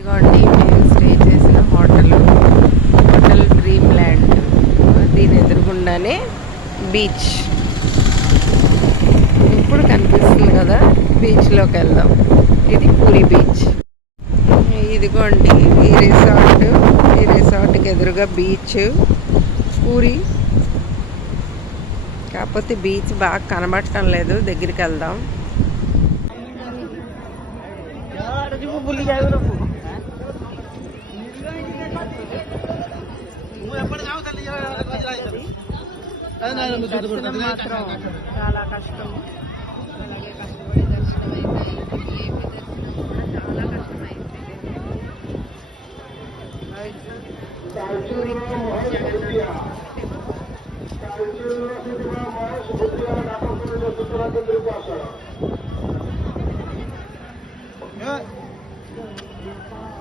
ఇదిగోండి మేము స్టే చేసిన హోటల్. హోటల్ డ్రీమ్ ల్యాండ్ దీని ఎదురుగుండానే బీచ్. ఇప్పుడు కనిపిస్తుంది కదా బీచ్లోకి వెళ్దాం. ఇది పూరి బీచ్. ఇదిగోండి ఈ రిసార్ట్ ఈ రిసార్ట్కి ఎదురుగా బీచ్ పూరి. కాకపోతే బీచ్ బాగా కనబడటం లేదు దగ్గరికి వెళ్దాం. మాత్రం చాలా కష్టం అలాగే కష్టపడి దర్శనం అయిపోయి చాలా కష్టమైంది జగన్నాథ